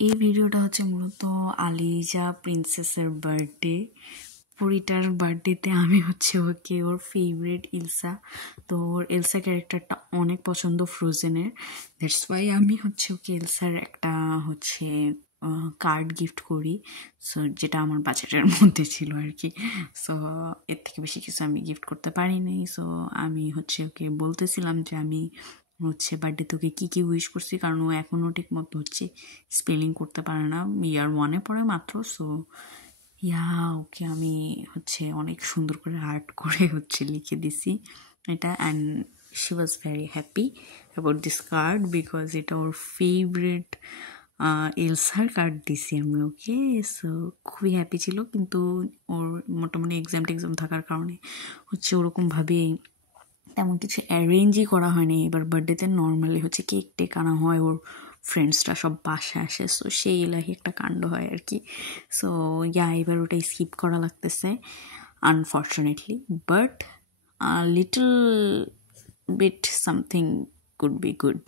এই ভিডিওটা হচ্ছে মূলত আলিজা প্রিন্সেসের বার্থডে। পুরিটার বার্থডেতে আমি হচ্ছে ওকে ওর ফেভারিট ইলসা, তো ওর এলসা ক্যারেক্টারটা অনেক পছন্দ ফ্রোজেনের। দ্যাটস ওয়াই আমি হচ্ছে ওকে এলসার একটা হচ্ছে কার্ড গিফট করি, সো যেটা আমার বাজেটের মধ্যে ছিল আর কি। সো এর থেকে বেশি কিছু আমি গিফট করতে পারিনি। সো আমি হচ্ছে ওকে বলতেছিলাম যে আমি হচ্ছে বার্থডে তোকে কী কী উইশ করছি, কারণ ও এখনও ঠিক মতো হচ্ছে স্পেলিং করতে পারে না, ইয়ার 1-এ পড়ে মাত্র। সো ওকে আমি হচ্ছে অনেক সুন্দর করে আর্ট করে হচ্ছে লিখে দিছি এটা, and she was very happy about this card because এটা ওর ফেভারিট এলসার কার্ড দিছি আমি ওকে। সো খুবই হ্যাপি ছিল, কিন্তু ওর মোটামুটি এক্সাম থাকার কারণে হচ্ছে ওরকমভাবে তেমন কিছু অ্যারেঞ্জই করা হয়নি এবার বার্থডেতে। নর্মালি হচ্ছে কেক টেক আনা হয়, ওর ফ্রেন্ডসরা সব বাসায় আসে, সো সেই এলাহি একটা কাণ্ড হয় আর কি। সো এবার ওটাই স্কিপ করা লাগতেছে unfortunately, but little bit something could be good.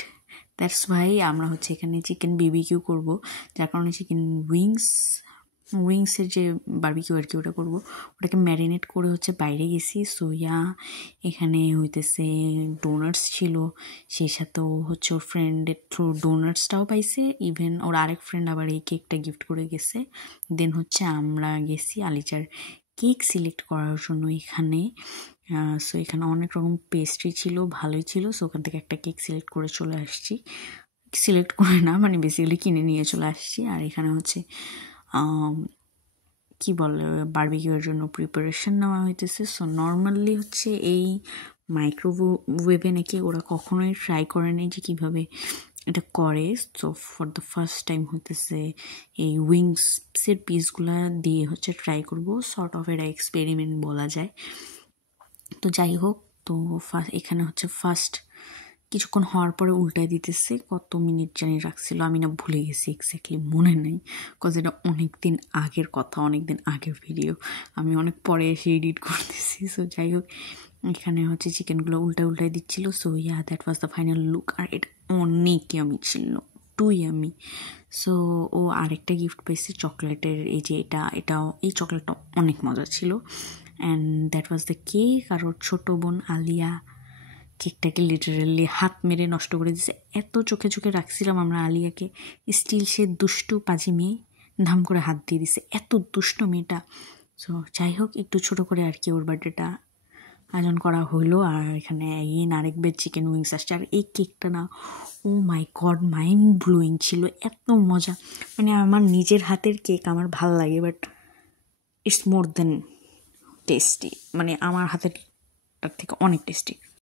That's ভাই আমরা হচ্ছে এখানে চিকেন বিবিকিউ করবো, যার কারণে চিকেন উইংসের যে বারবিকিউ আর কি ওটা করবো, ওটাকে ম্যারিনেট করে হচ্ছে বাইরে গেছি। সো এখানে হইতেছে ডোনাটস ছিল, সেই সাথেও হচ্ছে ওর ফ্রেন্ডের থ্রু ডোনাটসটাও পাইছে, ইভেন ওর আরেক ফ্রেন্ড আবার এই কেকটা গিফট করে গেছে। দেন হচ্ছে আমরা গেছি আলিচার কেক সিলেক্ট করার জন্য এখানে। সো এখানে অনেক রকম পেস্ট্রি ছিল, ভালোই ছিল। সো ওখান থেকে একটা কেক সিলেক্ট করে চলে আসছি, সিলেক্ট করে না মানে বেসিক্যালি কিনে নিয়ে চলে আসছি। আর এখানে হচ্ছে কি বলে বারবিকিউয়ের জন্য প্রিপারেশন নেওয়া হইতেছে। সো নর্মালি হচ্ছে এই মাইক্রোওয়েভে নাকি ওরা কখনোই ট্রাই করেনি যে কীভাবে এটা করে। So for the first time হইতেছে এই উইংসের পিসগুলা দিয়ে হচ্ছে ট্রাই করবো, সর্ট অফ এটা এক্সপেরিমেন্ট বলা যায়। তো যাই হোক, তো এখানে হচ্ছে ফার্স্ট কিছুক্ষণ হওয়ার পরে উল্টায় দিতেছে, কত মিনিট জানি রাখছিল আমি না ভুলে গেছি, এক্স্যাক্টলি মনে নেই, বিকজ এটা অনেক দিন আগের কথা, অনেক দিন আগের ভিডিও, আমি অনেক পরে এসে এডিট করতেছি। সো যাই হোক, এখানে হচ্ছে চিকেনগুলো উল্টায় দিচ্ছিল। So that was the final look. আর এটা অনেক ইয়ামি ছিল, টু ইয়ামি। সো ও আরেকটা গিফট পেয়েছে চকলেটের, এই যে এটাও এই চকলেটটা অনেক মজা ছিল। And that was the cake. আর ওর ছোটো বোন আলিয়া কেকটাকে লিটারেলি হাত মেরে নষ্ট করে দিয়েছে। এত চোখে চোখে রাখছিলাম আমরা আলিয়াকে, স্টিল সে দুষ্টু পাজি মেয়ে ধাম করে হাত দিয়ে দিছে, এত দুষ্ট মেয়েটা। সো যাই হোক, একটু ছোটো করে আর কি ওর বার্থডেটা আয়োজন করা হইলো। আর এখানে আরেক বেড চিকেন উইংস আসছে। আর এই কেকটা না, ও মাই গড, মাইন্ড ব্লোয়িং ছিল, এত মজা। মানে আমার নিজের হাতের কেক আমার ভাল লাগে, but it's more than tasty, মানে আমার হাতের থেকে অনেক টেস্টি।